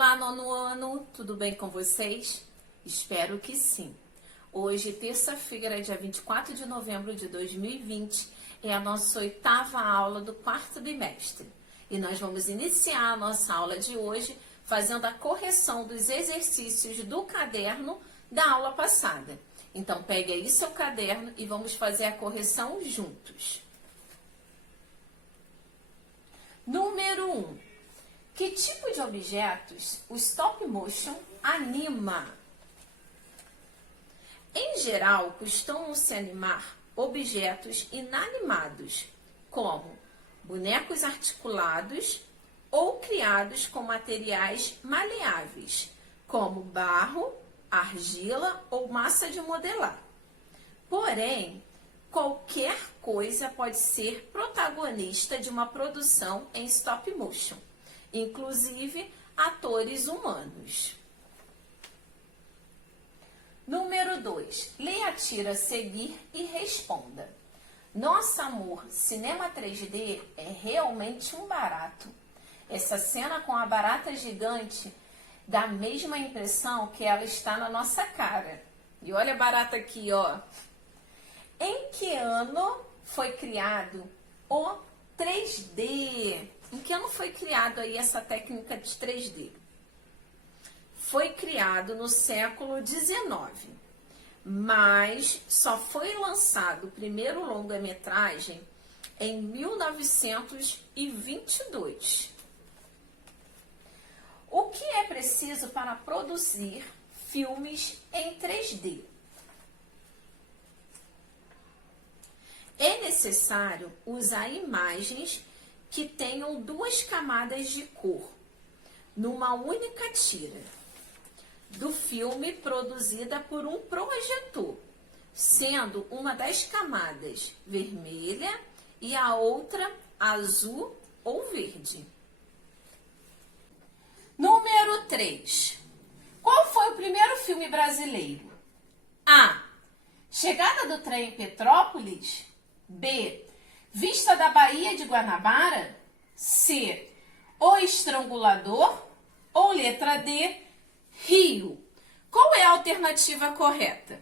Olá, nono ano, tudo bem com vocês? Espero que sim. Hoje, terça-feira, dia 24 de novembro de 2020, é a nossa 8ª aula do 4º bimestre. E nós vamos iniciar a nossa aula de hoje fazendo a correção dos exercícios do caderno da aula passada. Então, pegue aí seu caderno e vamos fazer a correção juntos. Número 1. Que tipo de objetos o stop motion anima? Em geral, costumam se animar objetos inanimados, como bonecos articulados ou criados com materiais maleáveis, como barro, argila ou massa de modelar. Porém, qualquer coisa pode ser protagonista de uma produção em stop motion, inclusive atores humanos. Número 2. Leia a tira a seguir e responda. Nossa, amor, cinema 3D é realmente um barato. Essa cena com a barata gigante dá a mesma impressão que ela está na nossa cara. E olha a barata aqui, ó. Em que ano foi criado o 3D? Em que ano foi criado aí essa técnica de 3D? Foi criado no século XIX, mas só foi lançado o primeiro longa-metragem em 1922. O que é preciso para produzir filmes em 3D? É necessário usar imagens que tenham 2 camadas de cor, numa única tira, do filme produzida por um projetor, sendo uma das camadas vermelha e a outra azul ou verde. Número 3. Qual foi o primeiro filme brasileiro? A. Chegada do trem em Petrópolis. B. Vista da Baía de Guanabara? C. O Estrangulador? Ou letra D. Rio? Qual é a alternativa correta?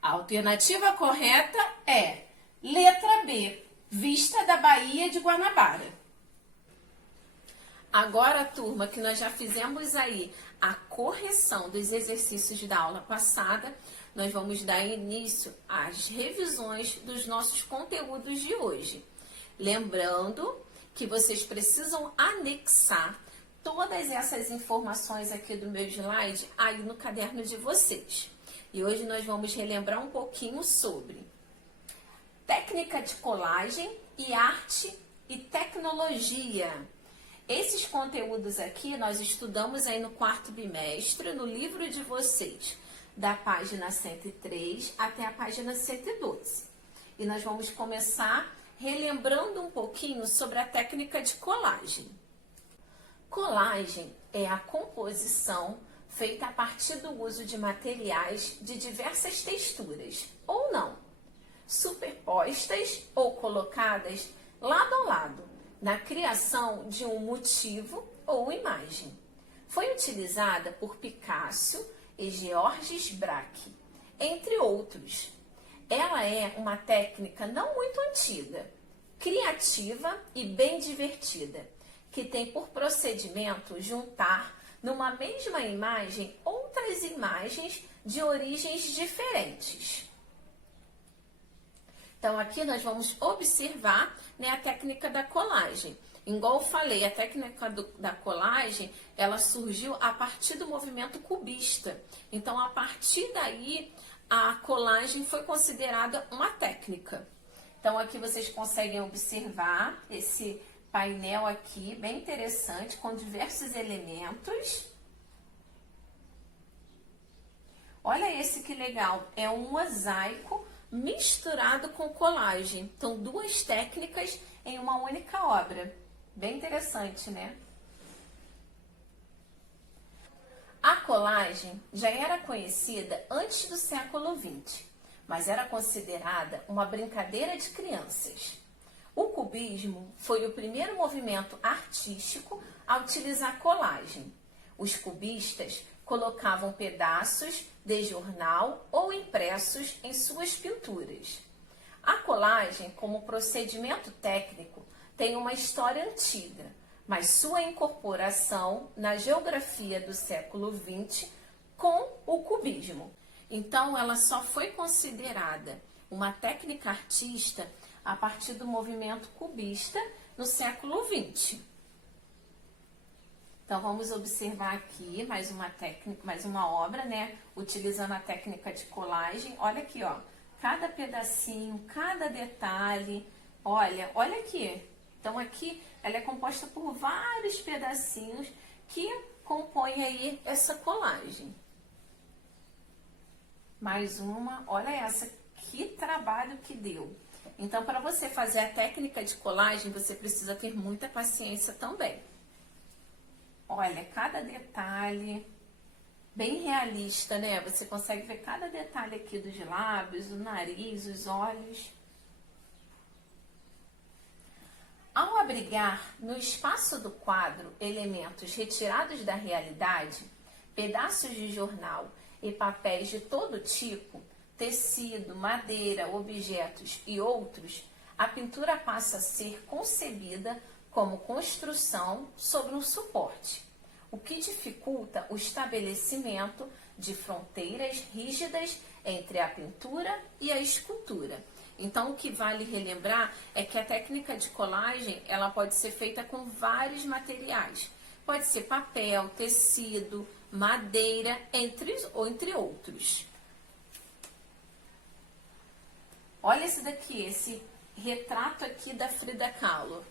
A alternativa correta é letra B. Vista da Baía de Guanabara. Agora, turma, que nós já fizemos aí a correção dos exercícios da aula passada, nós vamos dar início às revisões dos nossos conteúdos de hoje. Lembrando que vocês precisam anexar todas essas informações aqui do meu slide aí no caderno de vocês. E hoje nós vamos relembrar um pouquinho sobre técnica de colagem e arte e tecnologia. Esses conteúdos aqui nós estudamos aí no 4º bimestre, no livro de vocês, da página 103 até a página 112. E nós vamos começar relembrando um pouquinho sobre a técnica de colagem. Colagem é a composição feita a partir do uso de materiais de diversas texturas, ou não, superpostas ou colocadas lado a lado, na criação de um motivo ou imagem. Foi utilizada por Picasso e Georges Braque, entre outros. Ela é uma técnica não muito antiga, criativa e bem divertida, que tem por procedimento juntar numa mesma imagem outras imagens de origens diferentes. Então, aqui nós vamos observar, né, a técnica da colagem. Igual eu falei, a técnica da colagem, ela surgiu a partir do movimento cubista. Então, a partir daí, a colagem foi considerada uma técnica. Então, aqui vocês conseguem observar esse painel aqui, bem interessante, com diversos elementos. Olha esse que legal, é um mosaico misturado com colagem. Então, 2 técnicas em uma única obra. Bem interessante, né? A colagem já era conhecida antes do século XX, mas era considerada uma brincadeira de crianças. O cubismo foi o primeiro movimento artístico a utilizar colagem. Os cubistas colocavam pedaços de jornal ou impressos em suas pinturas. A colagem, como procedimento técnico, tem uma história antiga, mas sua incorporação na geografia do século XX com o cubismo. Então, ela só foi considerada uma técnica artista a partir do movimento cubista no século XX. Então, vamos observar aqui mais uma técnica, mais uma obra, né? Utilizando a técnica de colagem. Olha aqui, ó. Cada pedacinho, cada detalhe. Olha aqui. Então, aqui ela é composta por vários pedacinhos que compõem aí essa colagem. Mais uma. Olha essa. Que trabalho que deu. Então, para você fazer a técnica de colagem, você precisa ter muita paciência também. Olha, cada detalhe, bem realista, né? Você consegue ver cada detalhe aqui dos lábios, o nariz, os olhos. Ao abrigar no espaço do quadro elementos retirados da realidade, pedaços de jornal e papéis de todo tipo, tecido, madeira, objetos e outros, a pintura passa a ser concebida como construção sobre um suporte, o que dificulta o estabelecimento de fronteiras rígidas entre a pintura e a escultura. Então, o que vale relembrar é que a técnica de colagem ela pode ser feita com vários materiais. Pode ser papel, tecido, madeira, entre outros. Olha esse daqui, esse retrato aqui da Frida Kahlo.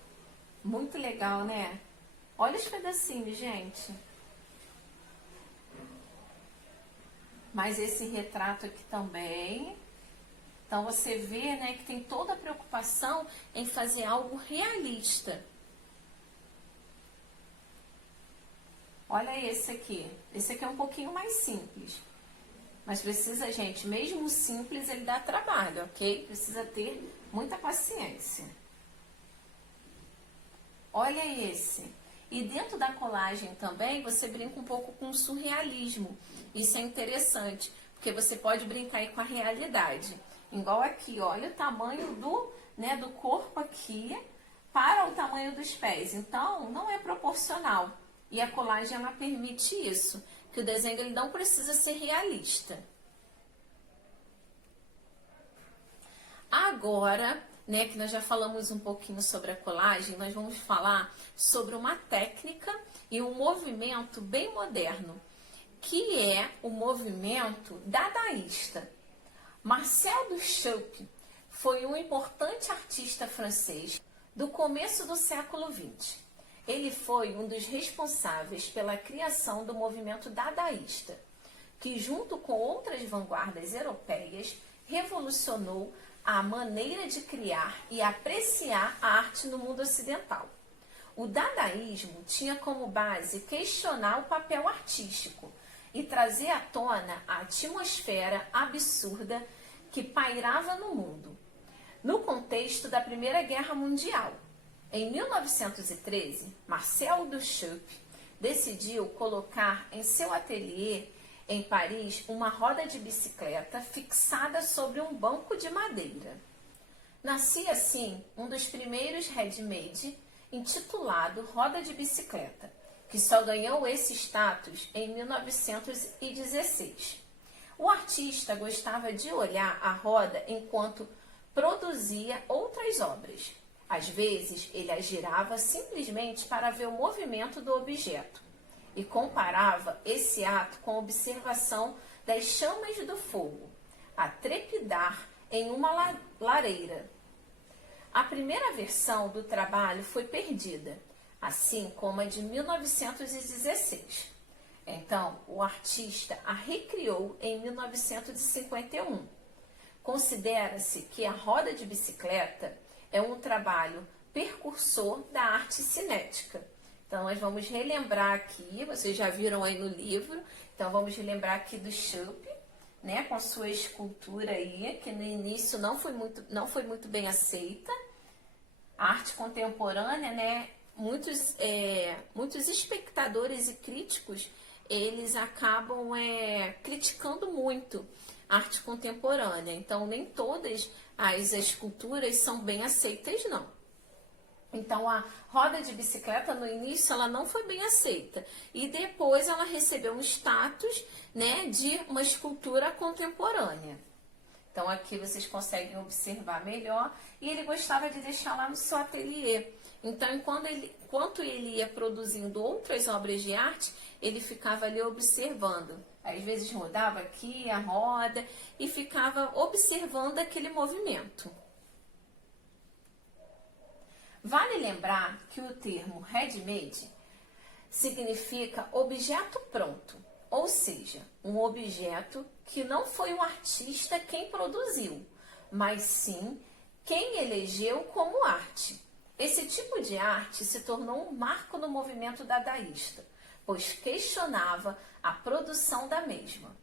Muito legal, né? Olha os pedacinhos, gente. Mas esse retrato aqui também. Então, você vê, né, que tem toda a preocupação em fazer algo realista. Olha esse aqui. Esse aqui é um pouquinho mais simples. Mas precisa, gente, mesmo simples, ele dá trabalho, ok? Precisa ter muita paciência. Olha esse. E dentro da colagem também, você brinca um pouco com o surrealismo. Isso é interessante, porque você pode brincar aí com a realidade. Igual aqui, olha o tamanho do corpo aqui para o tamanho dos pés. Então, não é proporcional. E a colagem, ela permite isso, que o desenho ele não precisa ser realista. Agora, né, que nós já falamos um pouquinho sobre a colagem, nós vamos falar sobre uma técnica e um movimento bem moderno, que é o movimento dadaísta. Marcel Duchamp foi um importante artista francês do começo do século XX. Ele foi um dos responsáveis pela criação do movimento dadaísta, que junto com outras vanguardas europeias, revolucionou a maneira de criar e apreciar a arte no mundo ocidental. O dadaísmo tinha como base questionar o papel artístico e trazer à tona a atmosfera absurda que pairava no mundo. No contexto da Primeira Guerra Mundial, em 1913, Marcel Duchamp decidiu colocar em seu ateliê em Paris uma roda de bicicleta fixada sobre um banco de madeira. Nascia assim um dos primeiros handmade intitulado roda de bicicleta, que só ganhou esse status em 1916. O artista gostava de olhar a roda enquanto produzia outras obras. Às vezes, ele a girava simplesmente para ver o movimento do objeto e comparava esse ato com a observação das chamas do fogo, a trepidar em uma lareira. A primeira versão do trabalho foi perdida, assim como a de 1916. Então, o artista a recriou em 1951. Considera-se que a roda de bicicleta é um trabalho precursor da arte cinética. Então, nós vamos relembrar aqui, vocês já viram aí no livro, então vamos relembrar aqui do Duchamp, né, com a sua escultura aí, que no início não foi muito bem aceita. A arte contemporânea, né, muitos espectadores e críticos, eles acabam criticando muito a arte contemporânea. Então, nem todas as esculturas são bem aceitas, não. Então, a roda de bicicleta, no início, ela não foi bem aceita. E depois ela recebeu um status, né, de uma escultura contemporânea. Então, aqui vocês conseguem observar melhor. E ele gostava de deixar lá no seu ateliê. Então, enquanto ele ia produzindo outras obras de arte, ele ficava ali observando. Às vezes rodava aqui a roda e ficava observando aquele movimento. Vale lembrar que o termo handmade significa objeto pronto, ou seja, um objeto que não foi o artista quem produziu, mas sim quem elegeu como arte. Esse tipo de arte se tornou um marco no movimento dadaísta, pois questionava a produção da mesma,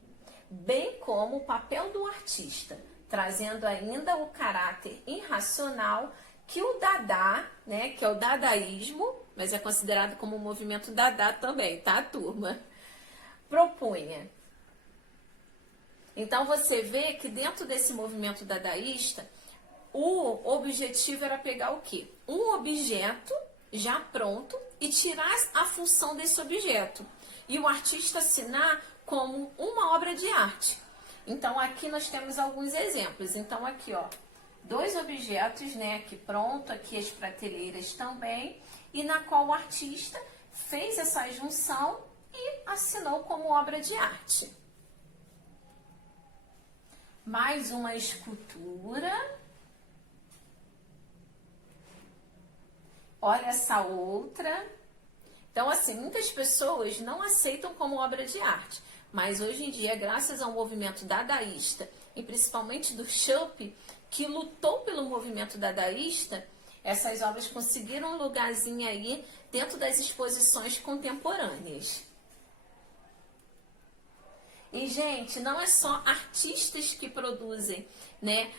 bem como o papel do artista, trazendo ainda o caráter irracional que o Dada, né, que é o dadaísmo, mas é considerado como um movimento Dada também, tá, turma? Propunha. Então você vê que dentro desse movimento dadaísta, o objetivo era pegar o quê? Um objeto já pronto e tirar a função desse objeto. E o artista assinar como uma obra de arte. Então aqui nós temos alguns exemplos. Então aqui, ó, 2 objetos, né, aqui pronto, aqui as prateleiras também, e na qual o artista fez essa junção e assinou como obra de arte. Mais uma escultura. Olha essa outra. Então, assim, muitas pessoas não aceitam como obra de arte, mas hoje em dia, graças ao movimento dadaísta, e principalmente do Chopin, que lutou pelo movimento dadaísta, essas obras conseguiram um lugarzinho aí dentro das exposições contemporâneas. E, gente, não é só artistas que produzem, né,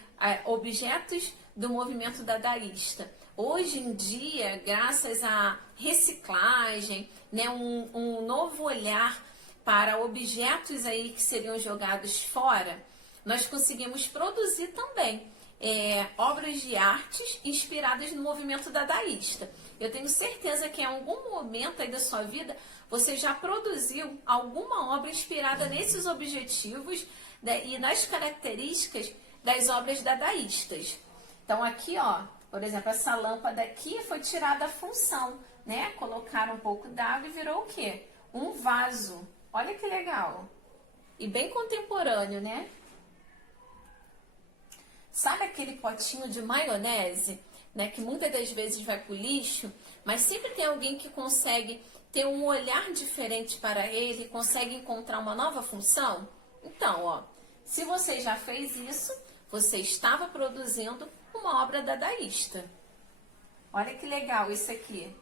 objetos do movimento dadaísta. Hoje em dia, graças à reciclagem, né, um novo olhar para objetos aí que seriam jogados fora, nós conseguimos produzir também obras de artes inspiradas no movimento dadaísta. Eu tenho certeza que em algum momento aí da sua vida você já produziu alguma obra inspirada nesses objetivos, né, e nas características das obras dadaístas. Então aqui, ó, por exemplo, essa lâmpada aqui foi tirada a função, né? Colocaram um pouco d'água e virou o quê? Um vaso. Olha que legal. E bem contemporâneo, né? Sabe aquele potinho de maionese, né, que muitas das vezes vai para o lixo, mas sempre tem alguém que consegue ter um olhar diferente para ele, consegue encontrar uma nova função? Então, ó, se você já fez isso, você estava produzindo uma obra dadaísta. Olha que legal isso aqui.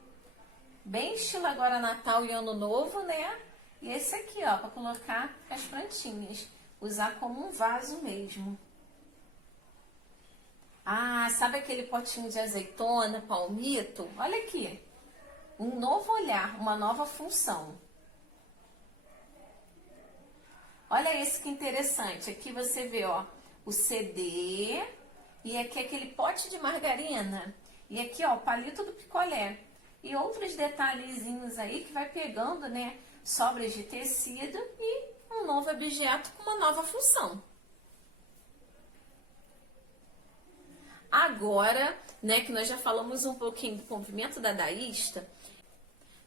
Bem estilo agora Natal e Ano Novo, né? E esse aqui, ó, para colocar as plantinhas. Usar como um vaso mesmo. Ah, sabe aquele potinho de azeitona, palmito? Olha aqui. Um novo olhar, uma nova função. Olha esse que interessante. Aqui você vê, ó, o CD e aqui aquele pote de margarina. E aqui, ó, o palito do picolé. E outros detalhezinhos aí que vai pegando, né, sobras de tecido e um novo objeto com uma nova função. Agora, né, que nós já falamos um pouquinho do movimento dadaísta,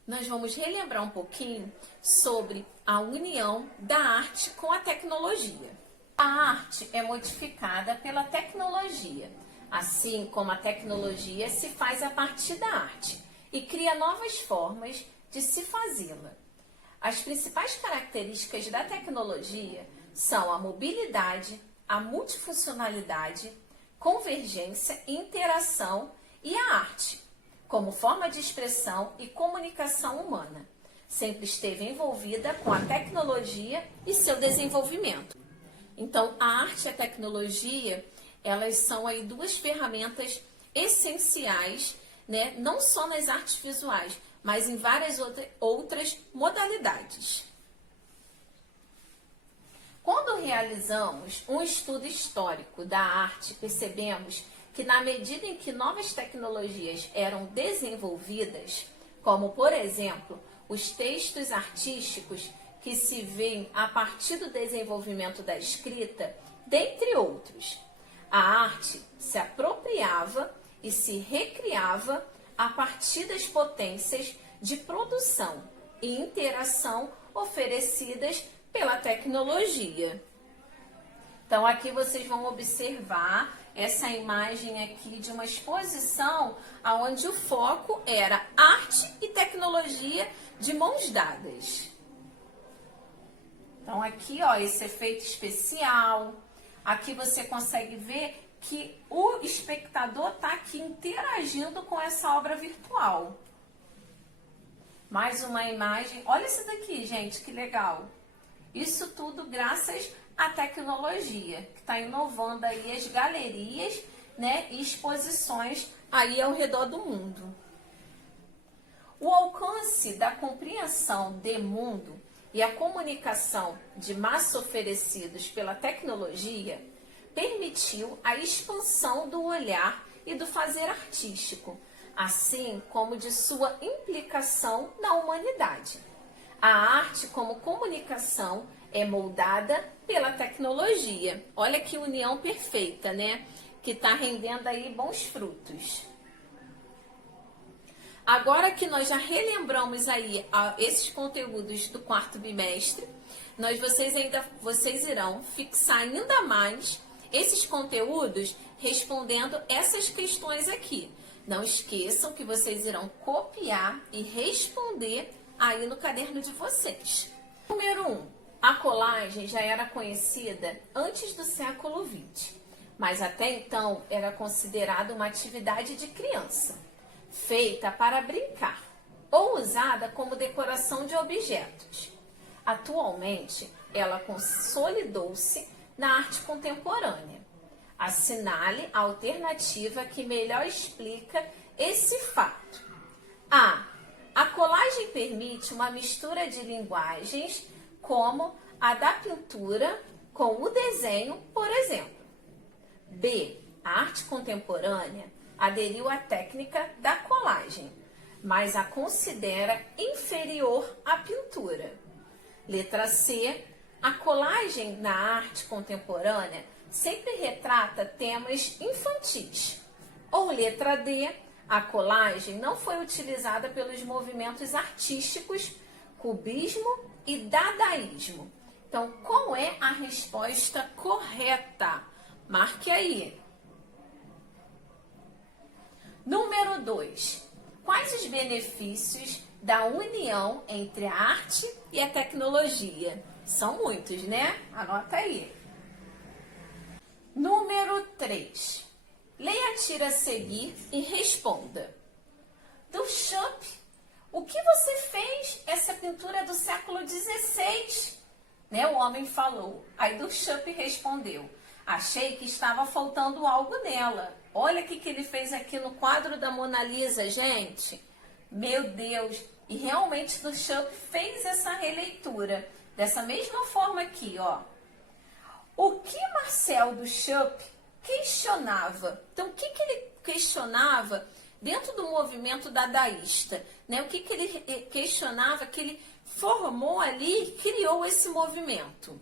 nós vamos relembrar um pouquinho sobre a união da arte com a tecnologia. A arte é modificada pela tecnologia, assim como a tecnologia se faz a partir da arte e cria novas formas de se fazê-la. As principais características da tecnologia são a mobilidade, a multifuncionalidade, convergência, interação e a arte, como forma de expressão e comunicação humana. Sempre esteve envolvida com a tecnologia e seu desenvolvimento. Então, a arte e a tecnologia, elas são aí 2 ferramentas essenciais né? Não só nas artes visuais, mas em várias outras modalidades. Quando realizamos um estudo histórico da arte, percebemos que na medida em que novas tecnologias eram desenvolvidas, como por exemplo, os textos artísticos que se veem a partir do desenvolvimento da escrita, dentre outros, a arte se apropriava e se recriava a partir das potências de produção e interação oferecidas pela tecnologia. Então aqui vocês vão observar essa imagem aqui de uma exposição onde o foco era arte e tecnologia de mãos dadas. Então aqui, ó, esse efeito especial, aqui você consegue ver que o espectador está aqui interagindo com essa obra virtual. Mais uma imagem, olha isso daqui, gente, que legal. Isso tudo graças à tecnologia, que está inovando aí as galerias, né, e exposições aí ao redor do mundo. O alcance da compreensão de mundo e a comunicação de massa oferecidos pela tecnologia permitiu a expansão do olhar e do fazer artístico, assim como de sua implicação na humanidade. A arte como comunicação é moldada pela tecnologia. Olha que união perfeita, né? Que está rendendo aí bons frutos. Agora que nós já relembramos aí esses conteúdos do quarto bimestre, vocês irão fixar ainda mais esses conteúdos respondendo essas questões aqui. Não esqueçam que vocês irão copiar e responder aí no caderno de vocês. Número 1. A colagem já era conhecida antes do século XX, mas até então era considerada uma atividade de criança, feita para brincar ou usada como decoração de objetos. Atualmente, ela consolidou-se na arte contemporânea. Assinale a alternativa que melhor explica esse fato. A colagem permite uma mistura de linguagens, como a da pintura com o desenho, por exemplo. B. A arte contemporânea aderiu à técnica da colagem, mas a considera inferior à pintura. Letra C. A colagem na arte contemporânea sempre retrata temas infantis. Ou letra D. A colagem não foi utilizada pelos movimentos artísticos cubismo e dadaísmo. Então, qual é a resposta correta? Marque aí. Número 2. Quais os benefícios da união entre a arte e a tecnologia? São muitos, né? Anota aí. Número 3. Leia a tira a seguir e responda. Duchamp, o que você fez? Essa pintura é do século XVI, né? O homem falou. Aí Duchamp respondeu. Achei que estava faltando algo nela. Olha o que ele fez aqui no quadro da Mona Lisa, gente. Meu Deus. E realmente Duchamp fez essa releitura. Dessa mesma forma aqui, ó. O que Marcel Duchamp questionava? Então, o que ele questionava dentro do movimento dadaísta? Né? O que ele questionava, que ele formou ali, criou esse movimento.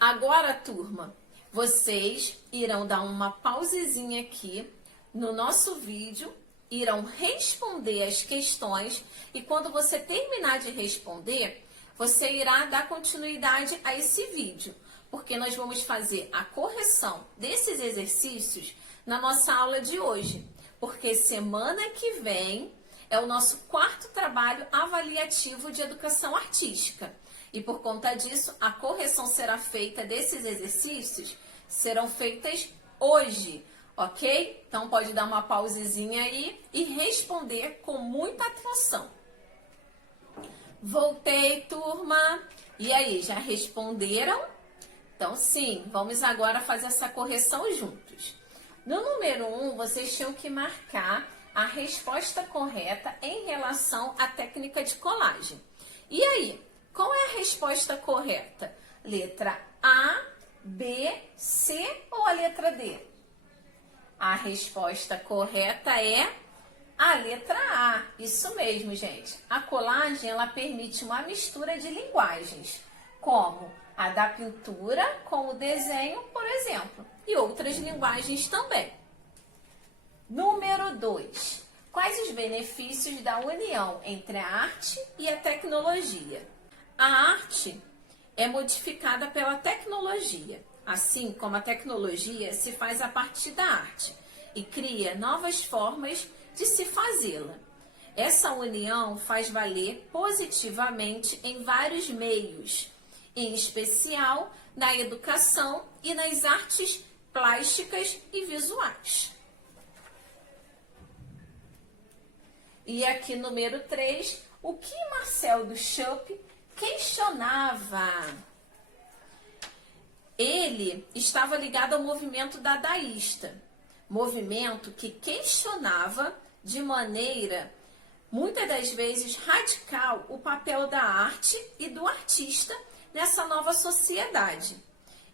Agora, turma, vocês irão dar uma pausezinha aqui no nosso vídeo, irão responder as questões e quando você terminar de responder, você irá dar continuidade a esse vídeo, porque nós vamos fazer a correção desses exercícios na nossa aula de hoje, porque semana que vem é o nosso quarto trabalho avaliativo de educação artística. E por conta disso, a correção será feita desses exercícios, serão feitas hoje, ok? Então pode dar uma pausezinha aí e responder com muita atenção. Voltei, turma. E aí, já responderam? Então sim, vamos agora fazer essa correção juntos. No número 1, vocês tinham que marcar a resposta correta em relação à técnica de colagem. E aí, qual é a resposta correta? Letra A, B, C ou a letra D? A resposta correta é a letra A. Isso mesmo, gente. A colagem, ela permite uma mistura de linguagens, como a da pintura com o desenho, por exemplo, e outras linguagens também. Número 2. Quais os benefícios da união entre a arte e a tecnologia? A arte é modificada pela tecnologia, assim como a tecnologia se faz a partir da arte e cria novas formas de se fazê-la. Essa união faz valer positivamente em vários meios, em especial na educação e nas artes plásticas e visuais. E aqui número 3, o que Marcel Duchamp questionava? Ele estava ligado ao movimento dadaísta, movimento que questionava de maneira, muitas das vezes, radical o papel da arte e do artista nessa nova sociedade.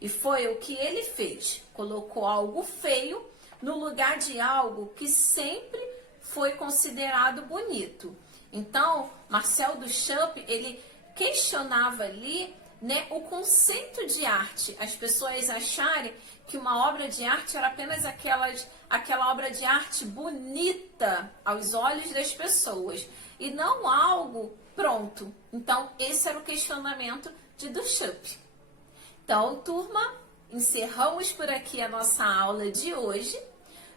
E foi o que ele fez, colocou algo feio no lugar de algo que sempre foi considerado bonito. Então, Marcel Duchamp, ele questionava ali, né, o conceito de arte. As pessoas acharem que uma obra de arte era apenas aquela obra de arte bonita aos olhos das pessoas e não algo pronto. Então, esse era o questionamento de Duchamp. Então, turma, encerramos por aqui a nossa aula de hoje.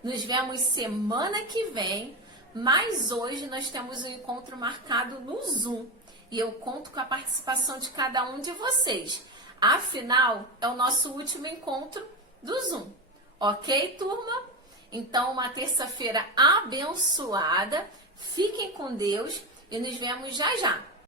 Nos vemos semana que vem, mas hoje nós temos um encontro marcado no Zoom. E eu conto com a participação de cada um de vocês. Afinal, é o nosso último encontro do Zoom. Ok, turma? Então, uma terça-feira abençoada. Fiquem com Deus e nos vemos já já.